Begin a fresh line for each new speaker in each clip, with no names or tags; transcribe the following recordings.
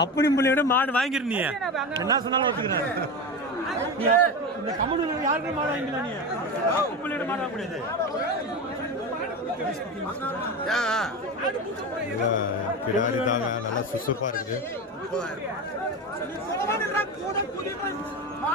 அப்படி புள்ளியோட மாடு வாங்கிரு நீ என்ன சொன்னாலும் ஒத்துக்கிறேன். இந்த கம்மனூர் யாருக்குமே மாடு வாங்கிக்கலாம் நீ. அப்படி புள்ளியோட மாடு வாங்க முடியாது
தாங்க நல்லா சுசுப்பாக இருக்குது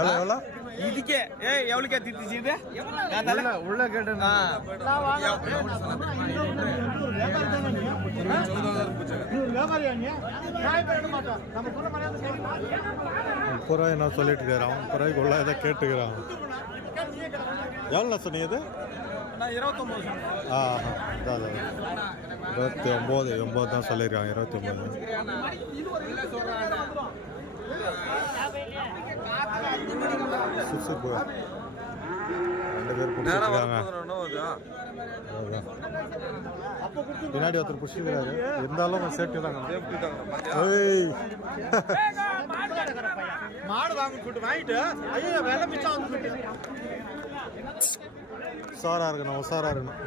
எவ்வளோ
இதுக்கே. ஏ எவ்வளோக்கே திட்டுச்சு இது? நான் தலை
உள்ள கேட்டேன் முப்பது ரூபாய் என்ன சொல்லிட்டு இருக்கிறான் முப்பது ரூபாய்க்கு உள்ள ஏதோ கேட்டுக்கிறான். எவ்வளோ சொன்னீங்க இது?
நான் இருபத்தொம்பது
ஆ அதான் இருபத்தி ஒம்பது ஒம்பது தான் சொல்லியிருக்காங்க. இருபத்தி ஒம்பது. சுசுப்பு ரெண்டு பேர் பிடிச்சிருக்காங்க. பின்னாடி ஒருத்தர் பிடிச்சிருக்கிறாரு இருந்தாலும் சேஃப்டி தான் ஏய்.
மாடு வாங்க கூட்டு வாங்கிட்டு ஐயோ வெள்ள மிச்சம் வந்து
உஷாரா இருக்கணும் உஷாரா இருக்கணும்.